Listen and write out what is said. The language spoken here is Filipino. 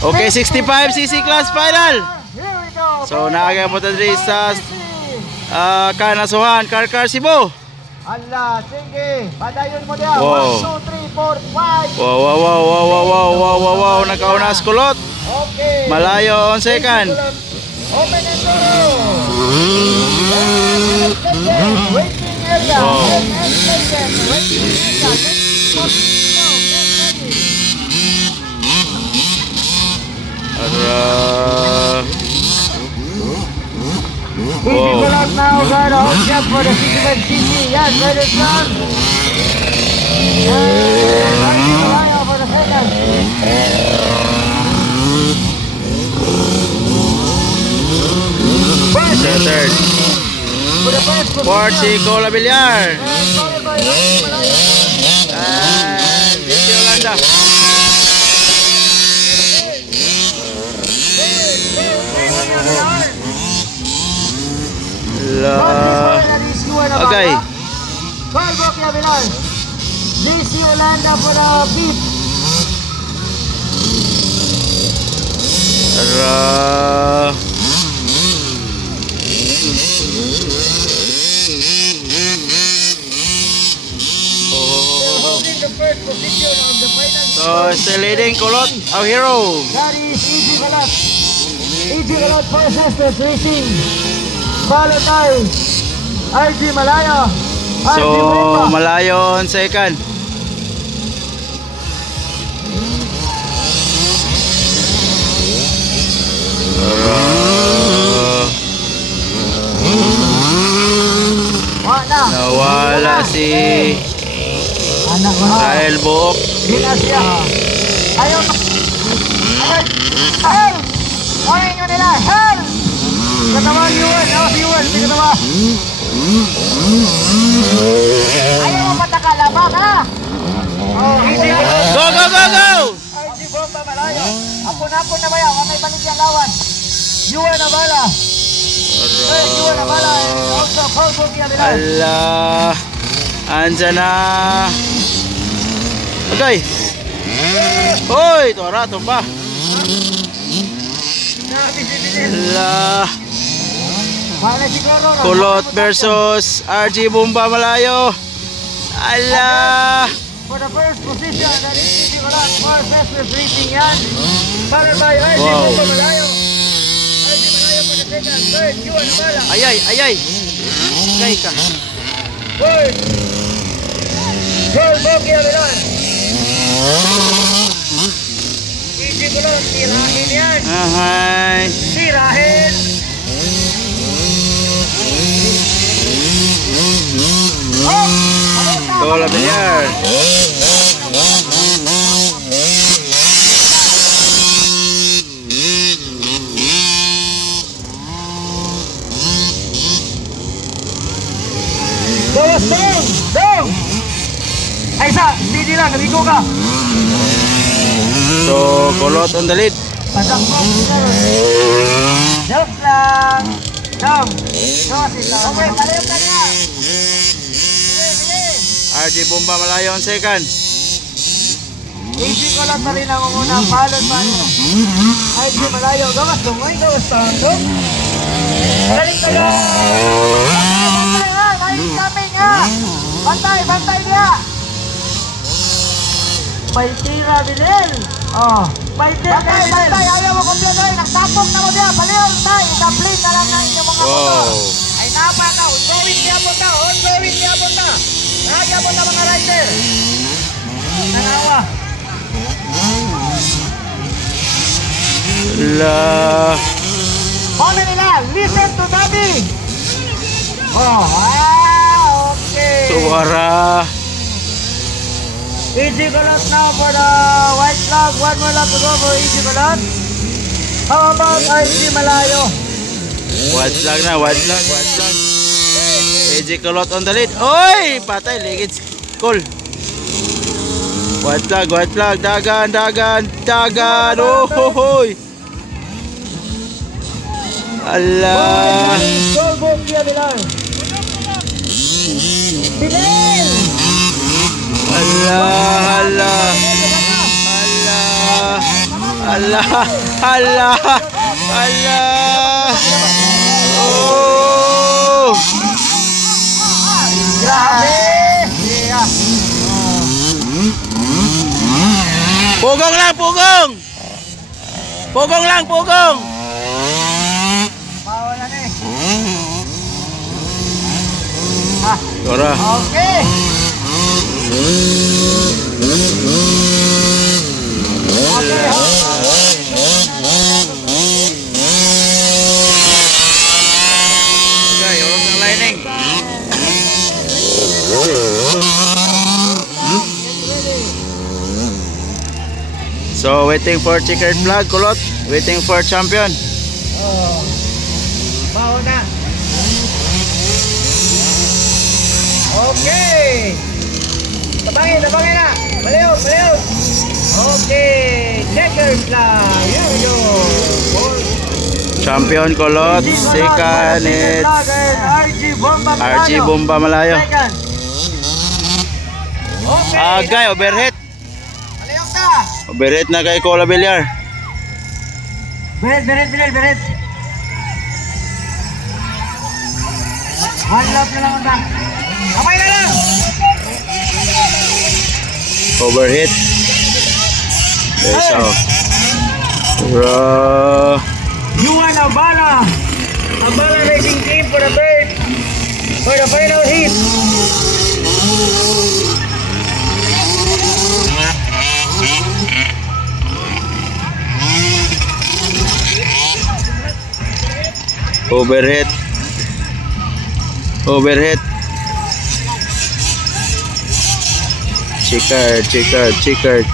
Okay, 65cc class final. Here we go. So naagay mo diri sa Kanasuhan, Car Cebu. Allah, sige. Padayon mo diya. Wow. 1, 2, 3, 4, 5. Wow, nakauna sa kulot. Okay. Malayo on second. Open and go. Waiting area. Wow. Waiting area. Easy pull up now, guard hold step for the 65cc. Yes, ready to run. And for the second. Third. For the first position. Fourth, si Cola Villar. And followed by Ryan Malayo. And Vicky Yolanda. Okay. Cargo Kiabilan. DC Yolanda for the beat. Holding the first position of the final. So, still leading Kulot, our hero. That is Easy Galat. Easy Galat for Sisters Racing. Followed by RG Malaya. So, malayo on second. Nawala si anak ko na. Rahel Buok. Sila siya. Ayaw. Hell! Ano nyo nila? Hell! Katawa Yuan. Si Yuan. Katawa. Ayaw mo patakalabak ha? Easy. Go! RG Bomba Malayo. Apon-apon na ba yan? May balik yung lawan. Yuan na bala. Yuan na bala. Also, Cargo Kiabilan. Ala, andyan na. Okay. Hoy, tora, tumba. Ala, Kulot versus RG Bomba Malayo. Ala. For the first position, that is Easy Galat for Sisters Racing yan. Followed by RG Wow. Bomba Malayo. RG Malayo for the second. Third, Yuan na bala. Ayay. Kay ka. Fourth, Cargo Kiabilan. Easy Galat, si Rahel yan. Ahay. Si Rahel. Cola Villar. Dong! Ay, isa, hindi lang, nabigo ka. So, Kulot on the lead. Pasang mo. Joke lang. Dong. Okay, palayo ka na. Sige. RG Bomba Malayo on second. Easy ko lang na rin ang unang palon pa. Ay, di malayo. Gawas, tungoy. Gawas, tandong. Galing kayo. Bantay ha. Galing kami nga. Bantay niya. May tira Binel. Oh. May tira Binel. Bantay. Ayaw mo kumpleto. Nagtapok na mo diya. Paliyon tayo. Itaplin na lang na inyong mga motor. Ay napa na. Ongoing niya po na. Nagya po na mga rider. Nanawa. La. Paano nila? Listen to daddy. Oh, okay. Suara. Easy Galat now for the white flag. One more lap to go for Easy Galat. How about RG Malayo? White flag na, white flag. AJ Kulot on the lead. Oy! Patay, ligid. Cool. White flag. Dagan. Oh, hoy. Allah. Go, Kiabilan. Bilel! Allah. Hala. Hala. Hala. Oh. Grabe! Yeah. Pugong lang, pugong. Pugong lang, pugong. Bawal na eh. Tara. Okay. Okay, orok ng lining. So, waiting for checkered flag, kulot. Waiting for champion. Oh. Bawal na. Okay. Tabangin na. Baliw. Okay. Checkers lang. Here we go. Champion, kulot. Second, it's RG Bomba Malayo. Second. Okay. Agay, overhit. Baliw ka. Overhit na kay Cola Villar. Beret. One lap na lang ang tank. Kamay na lang. Overhit. There's out. Bro. Yuan Abala Racing Team for the final heat. Overhit. Checkered.